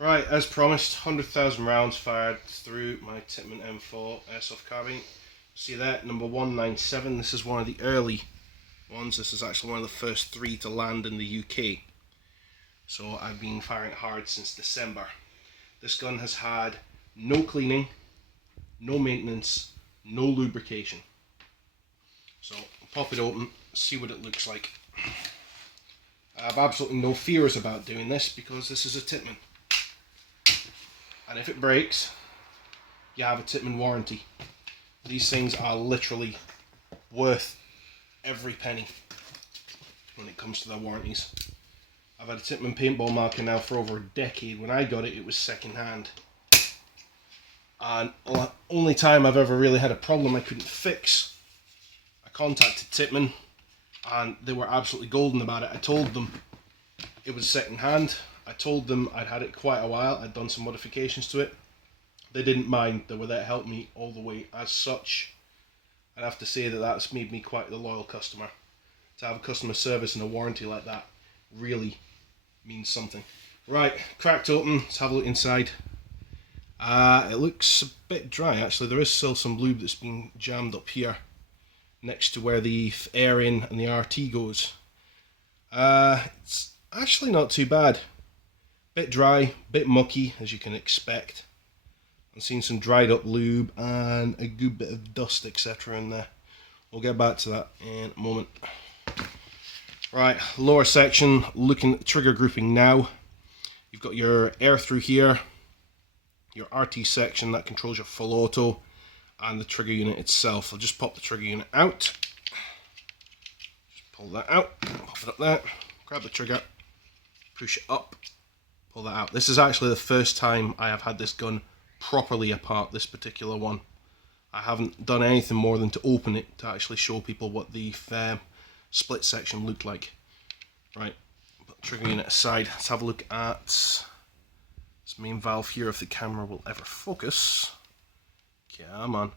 Right, as promised, 100,000 rounds fired through my Tippmann M4 airsoft carbine. See that, number 197. This is one of the early ones. This is actually one of the first 3 to land in the UK. So I've been firing it hard since December. This gun has had no cleaning, no maintenance, no lubrication. So pop it open, see what it looks like. I have absolutely no fears about doing this because this is a Tippmann. And if it breaks, you have a Tippmann warranty. These things are literally worth every penny when it comes to their warranties. I've had a Tippmann paintball marker now for over a decade. When I got it, it was second hand. And the only time I've ever really had a problem I couldn't fix, I contacted Tippmann and they were absolutely golden about it. I told them it was second hand. I told them I'd had it quite a while. I'd done some modifications to it. They didn't mind. They were there to help me all the way. As such, I'd have to say that that's made me quite the loyal customer. To have a customer service and a warranty like that really means something. Right, cracked open. Let's have a look inside. It looks a bit dry actually. There is still some lube that's been jammed up here next to where the air in and the RT goes. It's actually not too bad. Bit dry, bit mucky as you can expect. I'm seeing some dried up lube and a good bit of dust etc. in there. We'll get back to that in a moment. Right, lower section, looking at the trigger grouping now. You've got your air through here, your RT section that controls your full auto, and the trigger unit itself. I'll just pop the trigger unit out. Just pull that out, pop it up there, grab the trigger, push it up, pull that out. This is actually the first time I have had this gun properly apart, this particular one. I haven't done anything more than to open it to actually show people what the split section looked like. Right, put the trigger unit aside. Let's have a look at this main valve here if the camera will ever focus. Come on.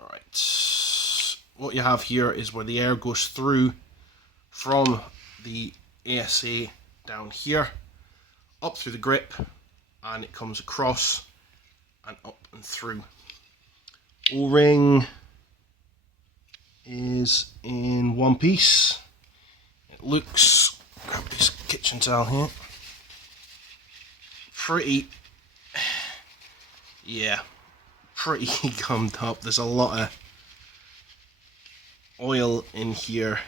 Alright, what you have here is where the air goes through from the ASA down here, up through the grip, and it comes across and up and through. O-ring is in one piece. It looks, grab this kitchen towel here, pretty gummed up. There's a lot of oil in here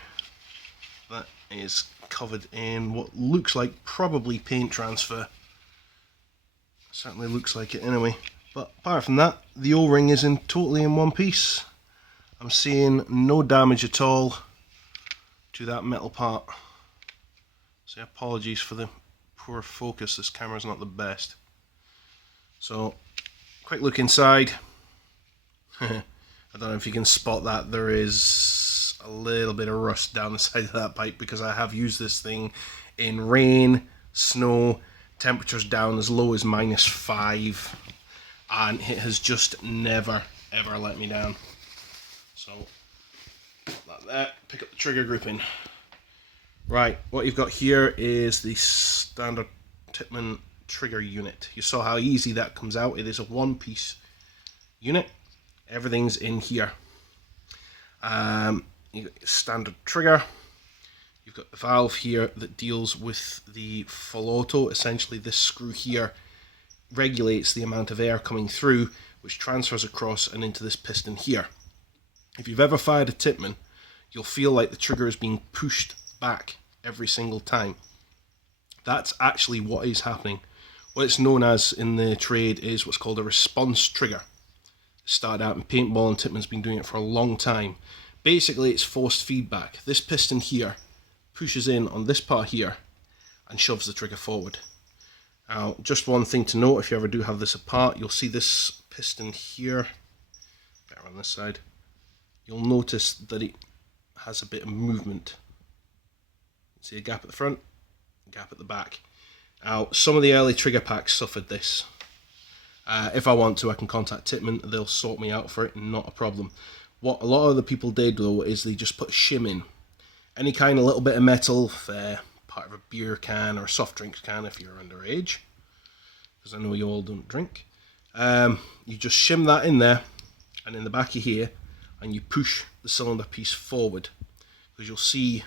that is covered in what looks like probably paint transfer. Certainly looks like it anyway. But apart from that, the O-ring is totally in one piece. I'm seeing no damage at all to that metal part. So apologies for the poor focus, this camera's not the best. So, quick look inside. I don't know if you can spot that, there is a little bit of rust down the side of that pipe because I have used this thing in rain, snow, temperatures down as low as -5, and it has just never ever let me down. So, like that, pick up the trigger grouping. Right, what you've got here is the standard Tippmann trigger unit. You saw how easy that comes out. It is a one-piece unit. Everything's in here. You've got your standard trigger. You've got the valve here that deals with the full auto. Essentially, this screw here regulates the amount of air coming through, which transfers across and into this piston here. If you've ever fired a Tippmann, you'll feel like the trigger is being pushed back every single time. That's actually what is happening. What it's known as in the trade is what's called a response trigger. It started out in paintball and Tippmann's been doing it for a long time. Basically, it's forced feedback. This piston here pushes in on this part here and shoves the trigger forward. Now, just one thing to note, if you ever do have this apart, you'll see this piston here, better on this side, you'll notice that it has a bit of movement. See a gap at the front, gap at the back. Now, some of the early trigger packs suffered this. If I want to, I can contact Tippmann, they'll sort me out for it, not a problem. What a lot of the people did though is they just put shim in. Any kind of little bit of metal, part of a beer can or a soft drinks can if you're underage, because I know you all don't drink. You just shim that in there and in the back of here, and you push the cylinder piece forward, because you'll see,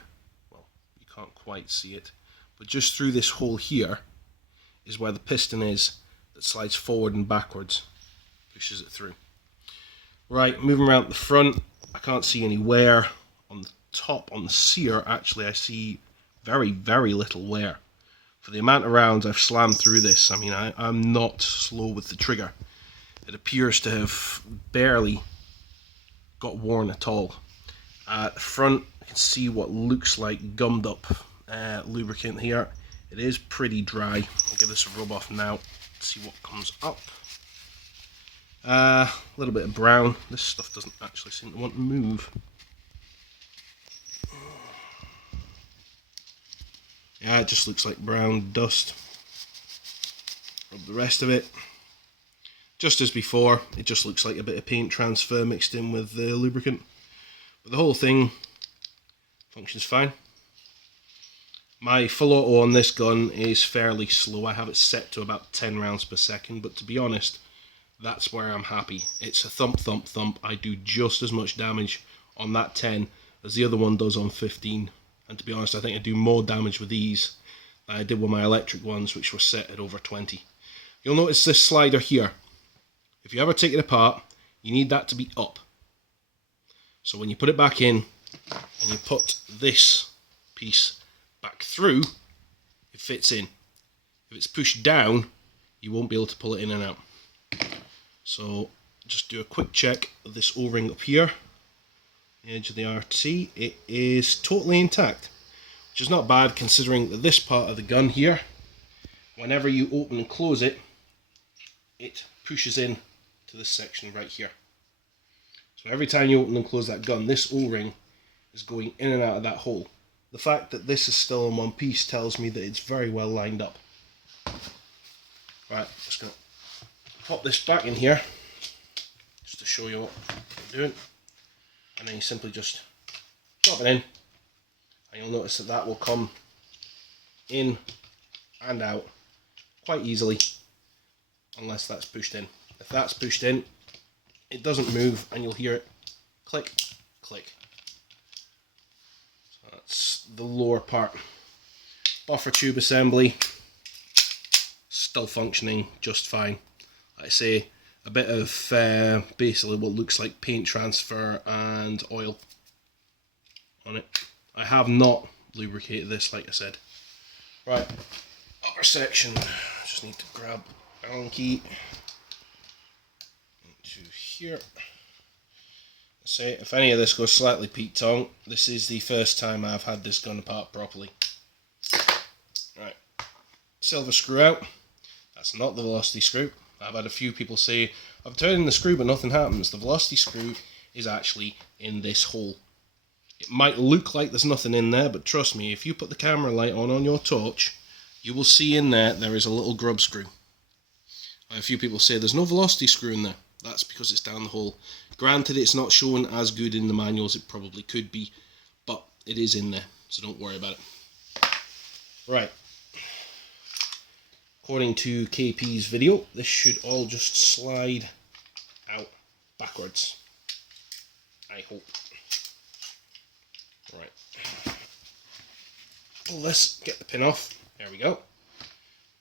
well, you can't quite see it, but just through this hole here is where the piston is that slides forward and backwards, pushes it through. Right, moving around the front, I can't see any wear. On the top, on the sear, actually I see very, very little wear. For the amount of rounds I've slammed through this, I mean, I'm not slow with the trigger. It appears to have barely got worn at all. At the front, I can see what looks like gummed up lubricant here. It is pretty dry. I'll give this a rub off now, see what comes up. A little bit of brown. This stuff doesn't actually seem to want to move. Yeah, it just looks like brown dust. Rub the rest of it. Just as before, it just looks like a bit of paint transfer mixed in with the lubricant. But the whole thing functions fine. My full auto on this gun is fairly slow. I have it set to about 10 rounds per second, but to be honest, that's where I'm happy. It's a thump, thump, thump. I do just as much damage on that 10 as the other one does on 15. And to be honest, I think I do more damage with these than I did with my electric ones, which were set at over 20. You'll notice this slider here. If you ever take it apart, you need that to be up. So when you put it back in, and you put this piece back through, it fits in. If it's pushed down, you won't be able to pull it in and out. So just do a quick check of this O-ring up here, the edge of the RT. It is totally intact, which is not bad considering that this part of the gun here, whenever you open and close it, it pushes in to this section right here. So every time you open and close that gun, this O-ring is going in and out of that hole. The fact that this is still in one piece tells me that it's very well lined up. Right, just going to pop this back in here just to show you what I'm doing, and then you simply just drop it in, and you'll notice that that will come in and out quite easily, unless that's pushed in. If that's pushed in, it doesn't move, and you'll hear it click, click. So that's the lower part. Buffer tube assembly, still functioning just fine. Like I say, a bit of basically what looks like paint transfer and oil on it. I have not lubricated this, like I said. Right, upper section, just need to grab Allen key into here. Say, if any of this goes slightly peak-tongue, this is the first time I've had this gun apart properly. Right, silver screw out. That's not the velocity screw. I've had a few people say, I've turned in the screw but nothing happens. The velocity screw is actually in this hole. It might look like there's nothing in there, but trust me, if you put the camera light on your torch, you will see in there is a little grub screw. A few people say there's no velocity screw in there. That's because it's down the hole. Granted, it's not shown as good in the manuals, it probably could be, but it is in there, so don't worry about it. Right. According to KP's video, this should all just slide out backwards. I hope. Right. Pull this, get the pin off. There we go.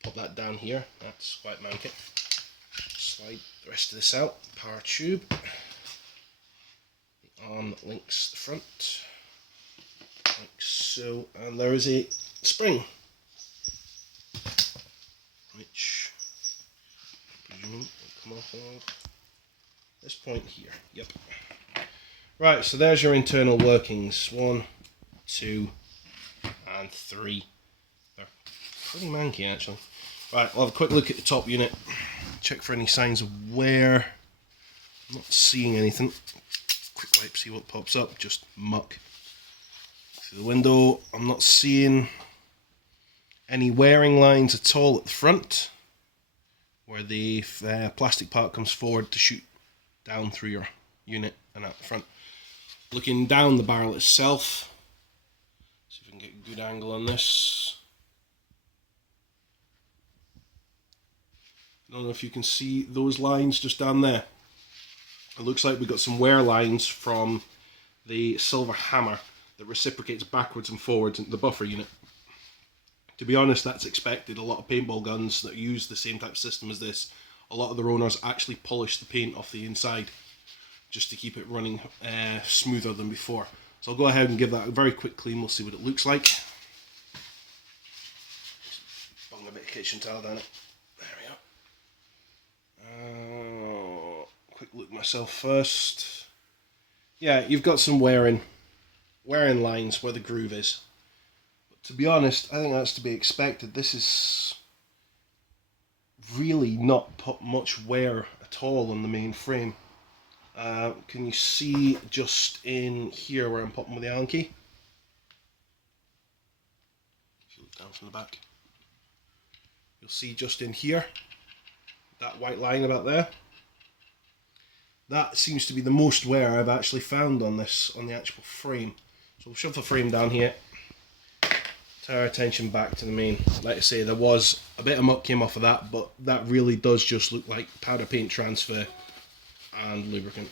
Pop that down here. That's quite manky. Slide the rest of this out. Power tube. The arm that links the front. Like so. And there is a spring, which will come off of this point here. Yep. Right, so there's your internal workings. 1, 2, and 3. They're pretty manky actually. Right, I'll have a quick look at the top unit. Check for any signs of wear. I'm not seeing anything. Quick wipe, see what pops up. Just muck. Through the window, I'm not seeing any wearing lines at all at the front, where the plastic part comes forward to shoot down through your unit and out the front. Looking down the barrel itself, see if we can get Good angle on this. I don't know if you can see those lines just down there. It looks like we've got some wear lines from the silver hammer that reciprocates backwards and forwards into the buffer unit. To be honest, that's expected. A lot of paintball guns that use the same type of system as this, a lot of their owners actually polish the paint off the inside just to keep it running smoother than before. So I'll go ahead and give that a very quick clean. We'll see what it looks like. Bung a bit of kitchen towel down it. There we go. Quick look myself first. Yeah, you've got some wearing lines where the groove is. But to be honest, I think that's to be expected. This is really not put much wear at all on the main frame. Can you see just in here where I'm popping with the Allen key? If you look down from the back, you'll see just in here, that white line about there. That seems to be the most wear I've actually found on this, on the actual frame. So we'll shove the frame down here, turn our attention back to the main. Like I say, there was a bit of muck came off of that, but that really does just look like powder paint transfer and lubricant.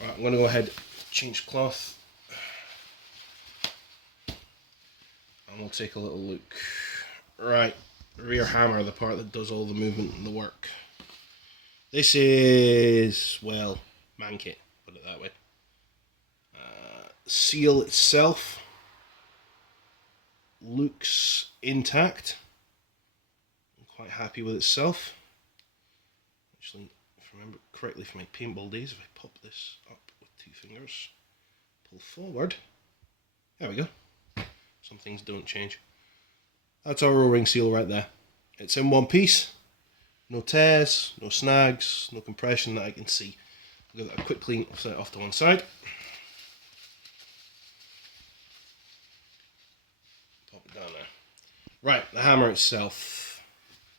Right, I'm going to go ahead, change cloth, and we'll take a little look. Right, rear hammer, the part that does all the movement and the work. This is, well, man kit, put it that way. Seal itself looks intact. I'm quite happy with itself. Actually, if I remember correctly from my paintball days, if I pop this up with 2 fingers, pull forward, there we go. Some things don't change. That's our O-ring seal right there. It's in one piece. No tears, no snags, no compression that I can see. I'll give that a quick clean, set it off to one side. Pop it down there. Right, the hammer itself,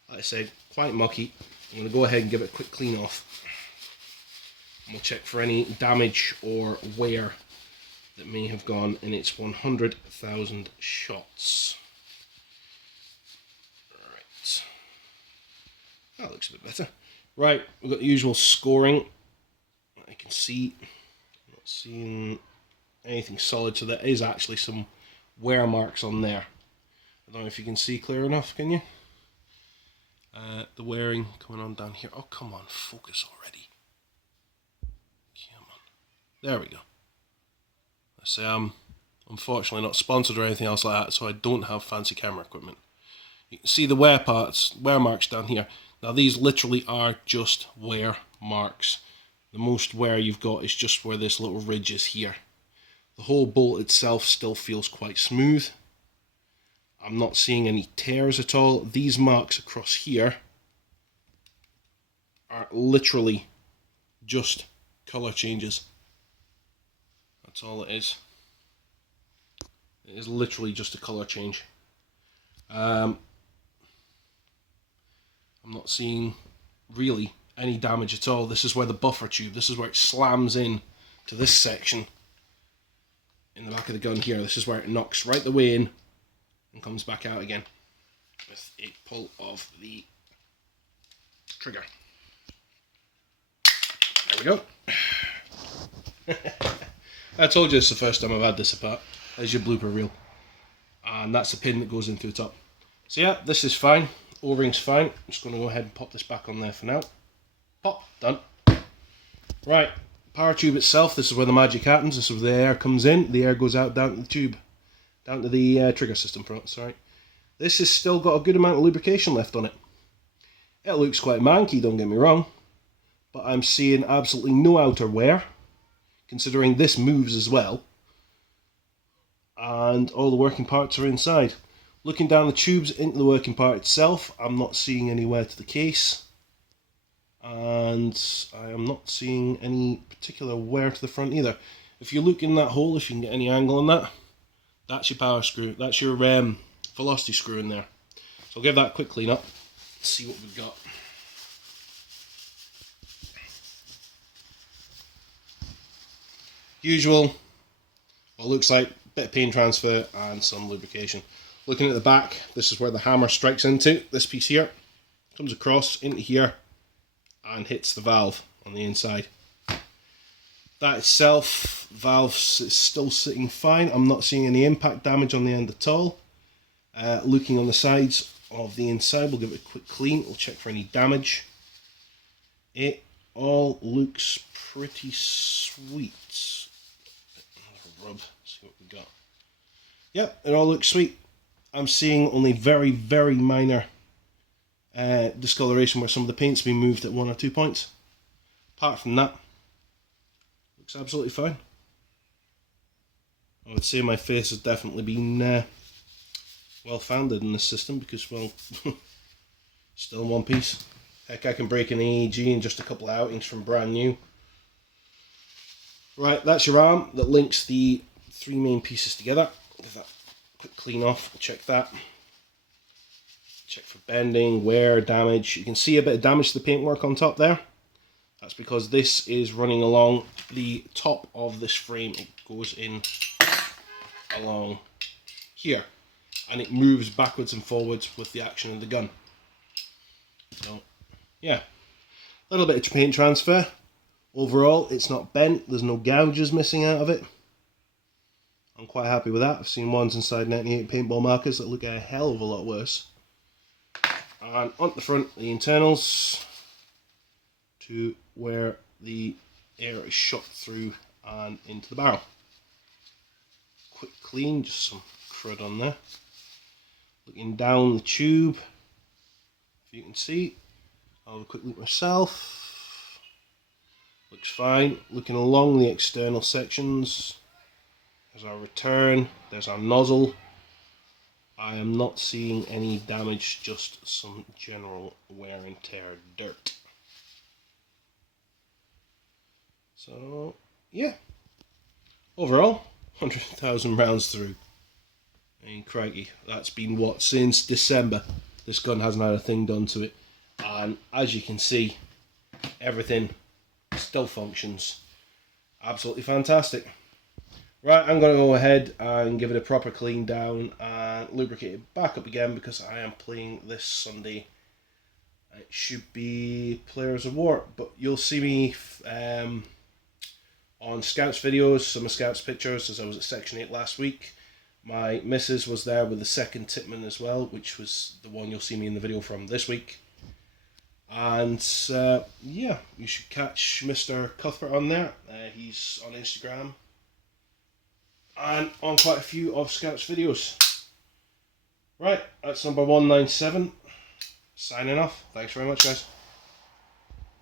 like I said, quite mucky. I'm going to go ahead and give it a quick clean off. And we'll check for any damage or wear that may have gone in its 100,000 shots. Right. That looks a bit better. Right, we've got the usual scoring. I can see, I'm not seeing anything solid, so there is actually some wear marks on there. I don't know if you can see clear enough, can you? The wearing coming on down here. Oh, come on, focus already. Come on. There we go. I say I'm unfortunately not sponsored or anything else like that, so I don't have fancy camera equipment. You can see the wear marks down here. Now these literally are just wear marks. The most wear you've got is just where this little ridge is here. The whole bolt itself still feels quite smooth. I'm not seeing any tears at all. These marks across here are literally just colour changes. That's all it is. It is literally just a colour change. I'm not seeing really any damage at all. This is where the buffer tube, this is where it slams in to this section in the back of the gun here. This is where it knocks right the way in and comes back out again with a pull of the trigger. There we go. I told you it's the first time I've had this apart. There's your blooper reel. And that's the pin that goes in through the top. So yeah, this is fine. O-ring's fine. I'm just going to go ahead and pop this back on there for now. Pop, done. Right, power tube itself, this is where the magic happens. This is where the air comes in. The air goes out down to the tube. Down to the trigger system, sorry. This has still got a good amount of lubrication left on it. It looks quite manky, don't get me wrong. But I'm seeing absolutely no outer wear, considering this moves as well. And all the working parts are inside. Looking down the tubes into the working part itself, I'm not seeing any wear to the case. And I am not seeing any particular wear to the front either. If you look in that hole, if you can get any angle on that, that's your power screw. That's your velocity screw in there. So I'll give that a quick clean up. Let's see what we've got. Usual, what looks like bit of paint transfer and some lubrication. Looking at the back, this is where the hammer strikes into. This piece here comes across into here and hits the valve on the inside. That itself, valve is still sitting fine. I'm not seeing any impact damage on the end at all. Looking on the sides of the inside, we'll give it a quick clean. We'll check for any damage. It all looks pretty sweet. Rub, see what we got. Yep, it all looks sweet. I'm seeing only very, very minor discoloration where some of the paint's been moved at 1 or 2 points. Apart from that, looks absolutely fine. I would say my face has definitely been well founded in this system because, well, still in one piece. Heck, I can break an AEG in just a couple of outings from brand new. Right, that's your arm that links the 3 main pieces together. Give that a quick clean off, we'll check that. Check for bending, wear, damage. You can see a bit of damage to the paintwork on top there. That's because this is running along the top of this frame. It goes in along here and it moves backwards and forwards with the action of the gun. So yeah, a little bit of paint transfer. Overall, it's not bent, there's no gouges missing out of it. I'm quite happy with that. I've seen ones inside 98 paintball markers that look a hell of a lot worse. And on the front, the internals to where the air is shot through and into the barrel. Quick clean, just some crud on there. Looking down the tube, if you can see, I'll have a quick look myself. Looks fine. Looking along the external sections, there's our return, there's our nozzle. I am not seeing any damage, just some general wear and tear dirt. So, yeah. Overall, 100,000 rounds through. I mean, crikey, that's been what, since December. This gun hasn't had a thing done to it. And as you can see, everything still functions. Absolutely fantastic. Right, I'm going to go ahead and give it a proper clean down and lubricate it back up again because I am playing this Sunday. It should be Players of War, but you'll see me on Scouts videos, some of Scouts pictures, as I was at Section 8 last week. My missus was there with the second Tippmann as well, which was the one you'll see me in the video from this week. And yeah, you should catch Mr. Cuthbert on there. He's on Instagram and on quite a few of Scouts videos. Right, that's number 197. Signing off. Thanks very much, guys.